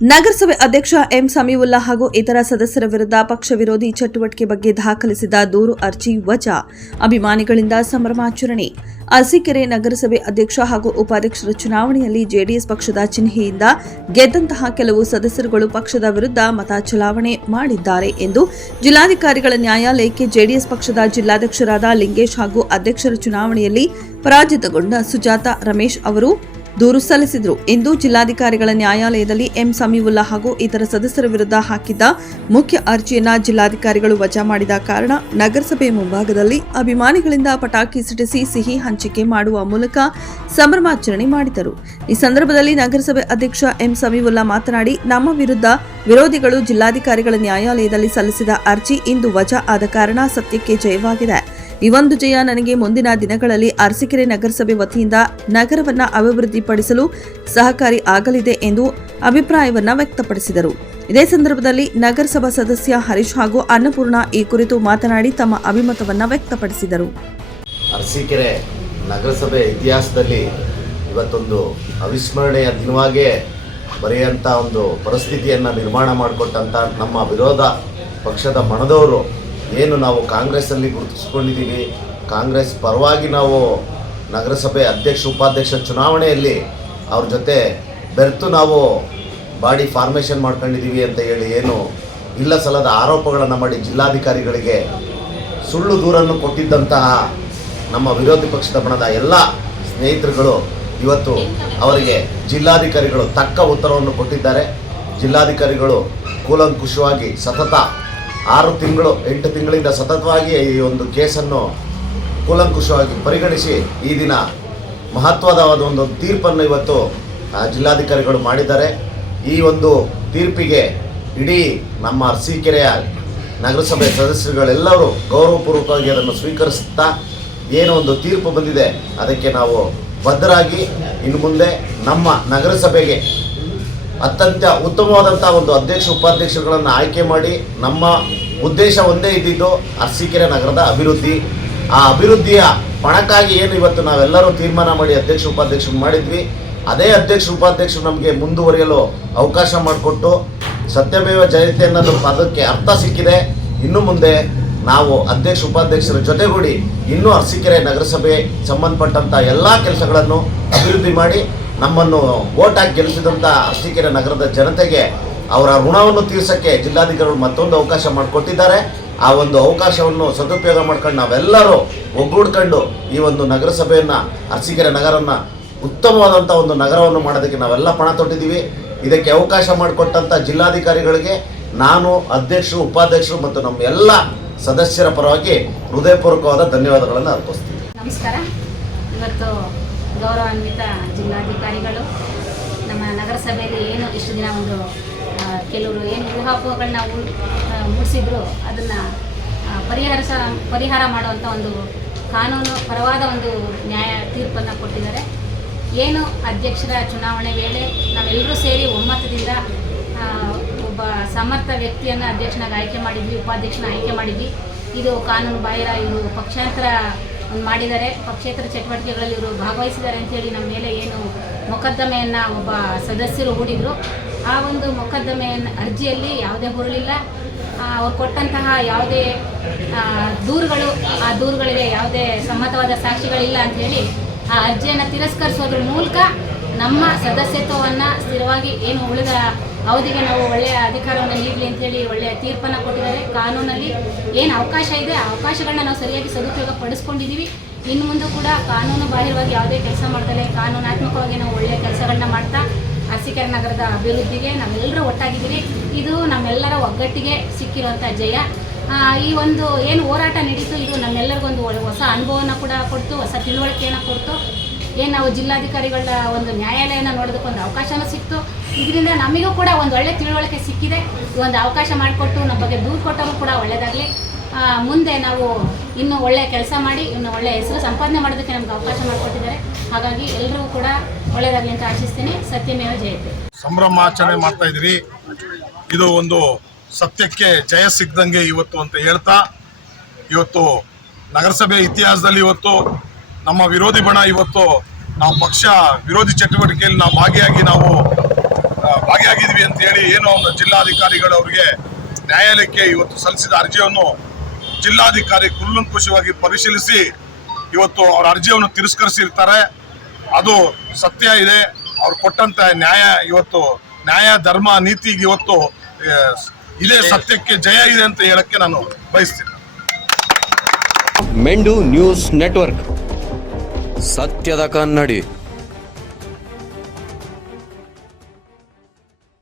ನಗರಸಭೆ ಅಧ್ಯಕ್ಷ ಎಂ ಸಮೀವುಲ್ಲಾ ಹಾಗೂ ಇತರ ಸದಸ್ಯರ ವಿರುದ್ಧ ಪಕ್ಷ ವಿರೋಧಿ ಚಟುವಟಿಕೆ ಬಗ್ಗೆ ದಾಖಲಿಸಿದ ದೂರು ಅರ್ಜಿ ವಜಾ. ಅಭಿಮಾನಿಗಳಿಂದ ಸಂಭ್ರಮಾಚರಣೆ ಅರಸೀಕೆರೆ ನಗರಸಭೆ ಅಧ್ಯಕ್ಷ ಹಾಗೂ ಉಪಾಧ್ಯಕ್ಷರ ಚುನಾವಣೆಯಲ್ಲಿ ಜೆಡಿಎಸ್ ಪಕ್ಷದ ಚಿಹ್ನೆಯಿಂದ ಗೆದ್ದಂತಹ ಕೆಲವು ಸದಸ್ಯರುಗಳು ಪಕ್ಷದ ವಿರುದ್ಧ ಮತ ಚಲಾವಣೆ ಮಾಡಿದ್ದಾರೆ ಎಂದು ಜಿಲ್ಲಾಧಿಕಾರಿಗಳ ನ್ಯಾಯಾಲಯಕ್ಕೆ ಜೆಡಿಎಸ್ ಪಕ್ಷದ ಜಿಲ್ಲಾಧ್ಯಕ್ಷರಾದ ಲಿಂಗೇಶ್ ಹಾಗೂ ಅಧ್ಯಕ್ಷರ ಚುನಾವಣೆಯಲ್ಲಿ ಪರಾಜಿತಗೊಂಡ ಸುಜಾತ ರಮೇಶ್ ಅವರು ದೂರು ಸಲ್ಲಿಸಿದರು. ಇಂದು ಜಿಲ್ಲಾಧಿಕಾರಿಗಳ ನ್ಯಾಯಾಲಯದಲ್ಲಿ ಎಂ ಸಮೀವುಲ್ಲಾ ಹಾಗೂ ಇತರ ಸದಸ್ಯರ ವಿರುದ್ಧ ಹಾಕಿದ್ದ ಮುಖ್ಯ ಅರ್ಜಿಯನ್ನ ಜಿಲ್ಲಾಧಿಕಾರಿಗಳು ವಜಾ ಮಾಡಿದ ಕಾರಣ ನಗರಸಭೆ ಮುಂಭಾಗದಲ್ಲಿ ಅಭಿಮಾನಿಗಳಿಂದ ಪಟಾಕಿ ಸಿಡಿಸಿ ಸಿಹಿ ಹಂಚಿಕೆ ಮಾಡುವ ಮೂಲಕ ಸಂಭ್ರಮಾಚರಣೆ ಮಾಡಿದರು. ಈ ಸಂದರ್ಭದಲ್ಲಿ ನಗರಸಭೆ ಅಧ್ಯಕ್ಷ ಎಂ ಸಮೀವುಲ್ಲಾ ಮಾತನಾಡಿ, ನಮ್ಮ ವಿರುದ್ಧ ವಿರೋಧಿಗಳು ಜಿಲ್ಲಾಧಿಕಾರಿಗಳ ನ್ಯಾಯಾಲಯದಲ್ಲಿ ಸಲ್ಲಿಸಿದ ಅರ್ಜಿ ಇಂದು ವಜಾ ಆದ ಕಾರಣ ಸತ್ಯಕ್ಕೆ ಜಯವಾಗಿದೆ. ಒಂದು ಜಯ ನನಗೆ ಮುಂದಿನ ದಿನಗಳಲ್ಲಿ ಅರಸೀಕೆರೆ ನಗರಸಭೆ ವತಿಯಿಂದ ನಗರವನ್ನ ಅಭಿವೃದ್ಧಿಪಡಿಸಲು ಸಹಕಾರಿ ಆಗಲಿದೆ ಎಂದು ಅಭಿಪ್ರಾಯವನ್ನ ವ್ಯಕ್ತಪಡಿಸಿದರು. ಇದೇ ಸಂದರ್ಭದಲ್ಲಿ ನಗರಸಭಾ ಸದಸ್ಯ ಹರೀಶ್ ಹಾಗೂ ಅನ್ನಪೂರ್ಣ ಈ ಕುರಿತು ಮಾತನಾಡಿ ತಮ್ಮ ಅಭಿಮತವನ್ನ ವ್ಯಕ್ತಪಡಿಸಿದರು. ಅರಸೀಕೆರೆ ನಗರಸಭೆ ಇತಿಹಾಸದಲ್ಲಿ ಇವತ್ತೊಂದು ಅವಿಸ್ಮರಣೀಯ ದಿನವಾಗೇ ಬರೆಯಂಥ ಒಂದು ಪರಿಸ್ಥಿತಿಯನ್ನು ನಿರ್ಮಾಣ ಮಾಡಿಕೊಟ್ಟಂಥ ನಮ್ಮ ವಿರೋಧ ಪಕ್ಷದ ಮಣದವರು ಏನು ನಾವು ಕಾಂಗ್ರೆಸ್ಸಲ್ಲಿ ಗುರುತಿಸ್ಕೊಂಡಿದ್ದೀವಿ. ಕಾಂಗ್ರೆಸ್ ಪರವಾಗಿ ನಾವು ನಗರಸಭೆ ಅಧ್ಯಕ್ಷ, ಉಪಾಧ್ಯಕ್ಷ ಚುನಾವಣೆಯಲ್ಲಿ ಅವ್ರ ಜೊತೆ ಬೆರೆತು ನಾವು ಬಾಡಿ ಫಾರ್ಮೇಷನ್ ಮಾಡ್ಕೊಂಡಿದ್ದೀವಿ ಅಂತ ಹೇಳಿ ಏನು ಇಲ್ಲ ಸಲ್ಲದ ಆರೋಪಗಳನ್ನು ಮಾಡಿ ಜಿಲ್ಲಾಧಿಕಾರಿಗಳಿಗೆ ಸುಳ್ಳು ದೂರನ್ನು ಕೊಟ್ಟಿದ್ದಂತಹ ನಮ್ಮ ವಿರೋಧಿ ಪಕ್ಷದ ಬಣದ ಎಲ್ಲ ಸ್ನೇಹಿತರುಗಳು ಇವತ್ತು ಅವರಿಗೆ ಜಿಲ್ಲಾಧಿಕಾರಿಗಳು ತಕ್ಕ ಉತ್ತರವನ್ನು ಕೊಟ್ಟಿದ್ದಾರೆ. ಜಿಲ್ಲಾಧಿಕಾರಿಗಳು ಕೂಲಂಕುಷವಾಗಿ ಸತತ ಆರು ತಿಂಗಳು, ಎಂಟು ತಿಂಗಳಿಂದ ಸತತವಾಗಿ ಈ ಒಂದು ಕೇಸನ್ನು ಕೂಲಂಕುಷವಾಗಿ ಪರಿಗಣಿಸಿ ಈ ದಿನ ಮಹತ್ವದವಾದ ಒಂದು ತೀರ್ಪನ್ನು ಇವತ್ತು ಜಿಲ್ಲಾಧಿಕಾರಿಗಳು ಮಾಡಿದ್ದಾರೆ. ಈ ಒಂದು ತೀರ್ಪಿಗೆ ಇಡೀ ನಮ್ಮ ಅರಸೀಕೆರೆಯ ನಗರಸಭೆ ಸದಸ್ಯರುಗಳೆಲ್ಲರೂ ಗೌರವಪೂರ್ವಕವಾಗಿ ಅದನ್ನು ಸ್ವೀಕರಿಸುತ್ತಾ ಏನು ಒಂದು ತೀರ್ಪು ಬಂದಿದೆ. ಅದಕ್ಕೆ ನಾವು ಭದ್ರಾಗಿ ಇನ್ನು ಮುಂದೆ ನಮ್ಮ ನಗರಸಭೆಗೆ ಅತ್ಯಂತ ಉತ್ತಮವಾದಂಥ ಒಂದು ಅಧ್ಯಕ್ಷ, ಉಪಾಧ್ಯಕ್ಷರುಗಳನ್ನು ಆಯ್ಕೆ ಮಾಡಿ ನಮ್ಮ ಉದ್ದೇಶ ಒಂದೇ ಇದ್ದಿದ್ದು ಅರಸೀಕೆರೆ ನಗರದ ಅಭಿವೃದ್ಧಿ. ಆ ಅಭಿವೃದ್ಧಿಯ ಪಣಕ್ಕಾಗಿ ಏನು ಇವತ್ತು ನಾವೆಲ್ಲರೂ ತೀರ್ಮಾನ ಮಾಡಿ ಅಧ್ಯಕ್ಷ, ಉಪಾಧ್ಯಕ್ಷರು ಮಾಡಿದ್ವಿ. ಅದೇ ಅಧ್ಯಕ್ಷ, ಉಪಾಧ್ಯಕ್ಷರು ನಮಗೆ ಮುಂದುವರಿಯಲು ಅವಕಾಶ ಮಾಡಿಕೊಟ್ಟು ಸತ್ಯಮೇವ ಜಯಂತಿ ಅನ್ನೋದು ಪದಕ್ಕೆ ಅರ್ಥ ಸಿಕ್ಕಿದೆ. ಇನ್ನು ಮುಂದೆ ನಾವು ಅಧ್ಯಕ್ಷ, ಉಪಾಧ್ಯಕ್ಷರ ಜೊತೆಗೂಡಿ ಇನ್ನೂ ಅರಸೀಕೆರೆ ನಗರಸಭೆ ಸಂಬಂಧಪಟ್ಟಂಥ ಎಲ್ಲ ಕೆಲಸಗಳನ್ನು ಅಭಿವೃದ್ಧಿ ಮಾಡಿ ನಮ್ಮನ್ನು ಓಟ್ ಹಾಕಿ ಗೆಲ್ಲಿಸಿದಂಥ ಅರಸೀಕೆರೆ ನಗರದ ಜನತೆಗೆ ಅವರ ಋಣವನ್ನು ತೀರ್ಸಕ್ಕೆ ಜಿಲ್ಲಾಧಿಕಾರಿಗಳು ಮತ್ತೊಂದು ಅವಕಾಶ ಮಾಡಿಕೊಟ್ಟಿದ್ದಾರೆ. ಆ ಒಂದು ಅವಕಾಶವನ್ನು ಸದುಪಯೋಗ ಮಾಡ್ಕೊಂಡು ನಾವೆಲ್ಲರೂ ಒಗ್ಗೂಡ್ಕೊಂಡು ಈ ಒಂದು ನಗರಸಭೆಯನ್ನು, ಅರಸೀಕೆರೆ ನಗರವನ್ನು ಉತ್ತಮವಾದಂಥ ಒಂದು ನಗರವನ್ನು ಮಾಡೋದಕ್ಕೆ ನಾವೆಲ್ಲ ಪಣ ತೊಟ್ಟಿದ್ದೀವಿ. ಇದಕ್ಕೆ ಅವಕಾಶ ಮಾಡಿಕೊಟ್ಟಂಥ ಜಿಲ್ಲಾಧಿಕಾರಿಗಳಿಗೆ ನಾನು, ಅಧ್ಯಕ್ಷರು, ಉಪಾಧ್ಯಕ್ಷರು ಮತ್ತು ನಮ್ಮ ಎಲ್ಲ ಸದಸ್ಯರ ಪರವಾಗಿ ಹೃದಯಪೂರ್ವಕವಾದ ಧನ್ಯವಾದಗಳನ್ನು ಅರ್ಪಿಸ್ತೀನಿ. ನಮಸ್ಕಾರ. ಇವತ್ತು ಗೌರವಾನ್ವಿತ ಜಿಲ್ಲಾಧಿಕಾರಿಗಳು. ನಮ್ಮ ನಗರಸಭೆಯಲ್ಲಿ ಏನು ಇಷ್ಟು ದಿನ ಒಂದು ಕೆಲವರು ಏನು ಊಹಾಪೋಹಗಳನ್ನ ಮೂಡಿಸಿದ್ರು ಅದನ್ನು ಪರಿಹರಿಸ ಪರಿಹಾರ ಮಾಡುವಂಥ ಒಂದು ಕಾನೂನು ಪರವಾದ ಒಂದು ನ್ಯಾಯ ತೀರ್ಪನ್ನು ಕೊಟ್ಟಿದ್ದಾರೆ. ಏನು ಅಧ್ಯಕ್ಷರ ಚುನಾವಣೆ ವೇಳೆ ನಾವೆಲ್ಲರೂ ಸೇರಿ ಒಮ್ಮತದಿಂದ ಒಬ್ಬ ಸಮರ್ಥ ವ್ಯಕ್ತಿಯನ್ನು ಅಧ್ಯಕ್ಷನಾಗಿ ಆಯ್ಕೆ ಮಾಡಿದ್ವಿ, ಉಪಾಧ್ಯಕ್ಷನ ಆಯ್ಕೆ ಮಾಡಿದ್ವಿ. ಇದು ಕಾನೂನು ಬಾಹಿರ, ಇದು ಪಕ್ಷಾಂತರ ಮಾಡಿದ್ದಾರೆ. ಪಕ್ಷೇತರ ಚಟುವಟಿಕೆಗಳಲ್ಲಿ ಇವರು ಭಾಗವಹಿಸಿದ್ದಾರೆ ಅಂತೇಳಿ ನಮ್ಮ ಮೇಲೆ ಏನು ಮೊಕದ್ದಮೆಯನ್ನು ಒಬ್ಬ ಸದಸ್ಯರು ಹೂಡಿದರು. ಆ ಒಂದು ಮೊಕದ್ದಮೆಯನ್ನು ಅರ್ಜಿಯಲ್ಲಿ ಯಾವುದೇ ಹುರುಳಿಲ್ಲ. ಅವ್ರು ಕೊಟ್ಟಂತಹ ಯಾವುದೇ ದೂರುಗಳು, ಆ ದೂರುಗಳಿಗೆ ಯಾವುದೇ ಸಮ್ಮತವಾದ ಸಾಕ್ಷಿಗಳಿಲ್ಲ ಅಂಥೇಳಿ ಆ ಅರ್ಜಿಯನ್ನು ತಿರಸ್ಕರಿಸೋದ್ರ ಮೂಲಕ ನಮ್ಮ ಸದಸ್ಯತ್ವವನ್ನು ಸ್ಥಿರವಾಗಿ ಏನು ಉಳಿದ ಅವಧಿಗೆ ನಾವು ಒಳ್ಳೆಯ ಅಧಿಕಾರವನ್ನು ನೀಡಲಿ ಅಂತೇಳಿ ಒಳ್ಳೆಯ ತೀರ್ಪನ್ನು ಕೊಟ್ಟಿದ್ದಾರೆ. ಕಾನೂನಲ್ಲಿ ಏನು ಅವಕಾಶ ಇದೆ, ಆ ಅವಕಾಶಗಳನ್ನ ನಾವು ಸರಿಯಾಗಿ ಸದುಪಯೋಗ ಪಡಿಸ್ಕೊಂಡಿದ್ದೀವಿ ಇನ್ನು ಮುಂದೆ ಕೂಡ ಕಾನೂನು ಬಾಹಿರವಾಗಿ ಯಾವುದೇ ಕೆಲಸ ಮಾಡ್ತಾರೆ ಕಾನೂನಾತ್ಮಕವಾಗಿ ನಾವು ಒಳ್ಳೆಯ ಕೆಲಸಗಳನ್ನ ಮಾಡ್ತಾ ಅರಸೀಕೆರೆ ನಗರದ ಅಭಿವೃದ್ಧಿಗೆ ನಾವೆಲ್ಲರೂ ಒಟ್ಟಾಗಿದ್ದೀವಿ. ಇದು ನಮ್ಮೆಲ್ಲರ ಒಗ್ಗಟ್ಟಿಗೆ ಸಿಕ್ಕಿರುವಂಥ ಜಯ. ಈ ಒಂದು ಏನು ಹೋರಾಟ ನಡೀತು, ಇದು ನಮ್ಮೆಲ್ಲರಿಗೊಂದು ಹೊಸ ಅನುಭವನ ಕೂಡ ಕೊಡ್ತು, ಹೊಸ ತಿಳುವಳಿಕೆಯನ್ನು ಕೊಡ್ತು. ಏನು ನಾವು ಜಿಲ್ಲಾಧಿಕಾರಿಗಳ ಒಂದು ನ್ಯಾಯಾಲಯನ ನೋಡೋದಕ್ಕೊಂದು ಅವಕಾಶನೂ ಸಿಕ್ತು. ಇದರಿಂದ ನಮಗೂ ಕೂಡ ಒಂದು ಒಳ್ಳೆ ತಿಳುವಳಿಕೆ ಸಿಕ್ಕಿದೆ. ಒಂದು ಅವಕಾಶ ಮಾಡಿಕೊಟ್ಟು ನಮ್ಮ ಬಗ್ಗೆ ದೂರು ಕೊಟ್ಟವರು ಕೂಡ ಒಳ್ಳೆಯದಾಗಲಿ ಮುಂದೆ ನಾವು ಇನ್ನೂ ಒಳ್ಳೆಯ ಕೆಲಸ ಮಾಡಿ, ಇನ್ನು ಒಳ್ಳೆಯ ಹೆಸರು ಸಂಪಾದನೆ ಮಾಡೋದಕ್ಕೆ ನಮ್ಗೆ ಅವಕಾಶ ಮಾಡಿಕೊಟ್ಟಿದ್ದಾರೆ. ಹಾಗಾಗಿ ಎಲ್ಲರಿಗೂ ಕೂಡ ಒಳ್ಳೆಯದಾಗಲಿ ಅಂತ ಆಶಿಸ್ತೀನಿ. ಸತ್ಯಮೇವ ಜಯತೆ. ಸಂಭ್ರಮಾಚರಣೆ ಮಾಡ್ತಾ ಇದ್ದೀರಿ. ಇದು ಒಂದು ಸತ್ಯಕ್ಕೆ ಜಯ ಸಿಗ್ದಂಗೆ ಇವತ್ತು ಅಂತ ಹೇಳ್ತಾ, ಇವತ್ತು ನಗರಸಭೆ ಇತಿಹಾಸದಲ್ಲಿ ಇವತ್ತು ನಮ್ಮ ವಿರೋಧಿ ಬಣ, ಇವತ್ತು ನಾವು ಪಕ್ಷ ವಿರೋಧಿ ಚಟುವಟಿಕೆಯಲ್ಲಿ ನಾವು ಭಾಗಿಯಾಗಿ ನಾವು ಭಾಗಿಯಾಗಿದ್ವಿ ಅಂತ ಹೇಳಿ ಏನೋ ಒಂದು ಜಿಲ್ಲಾಧಿಕಾರಿಗಳು ಅವರಿಗೆ ನ್ಯಾಯಾಲಯಕ್ಕೆ ಇವತ್ತು ಸಲ್ಲಿಸಿದ ಅರ್ಜಿಯನ್ನು ಜಿಲ್ಲಾಧಿಕಾರಿ ಕುಲ್ಲಂಕುಷವಾಗಿ ಪರಿಶೀಲಿಸಿ ಇವತ್ತು ಅವ್ರ ಅರ್ಜಿಯನ್ನು ತಿರಸ್ಕರಿಸಿರ್ತಾರೆ. ಅದು ಸತ್ಯ ಇದೆ. ಅವ್ರು ಕೊಟ್ಟಂತ ನ್ಯಾಯ ಇವತ್ತು ನ್ಯಾಯ, ಧರ್ಮ ನೀತಿಗೆ ಇವತ್ತು ಇದೇ ಸತ್ಯಕ್ಕೆ ಜಯ ಇದೆ ಅಂತ ಹೇಳಕ್ಕೆ ನಾನು ಬಯಸ್ತೀನಿ. Mendu news network. ಸತ್ಯದ ಕನ್ನಡಿ.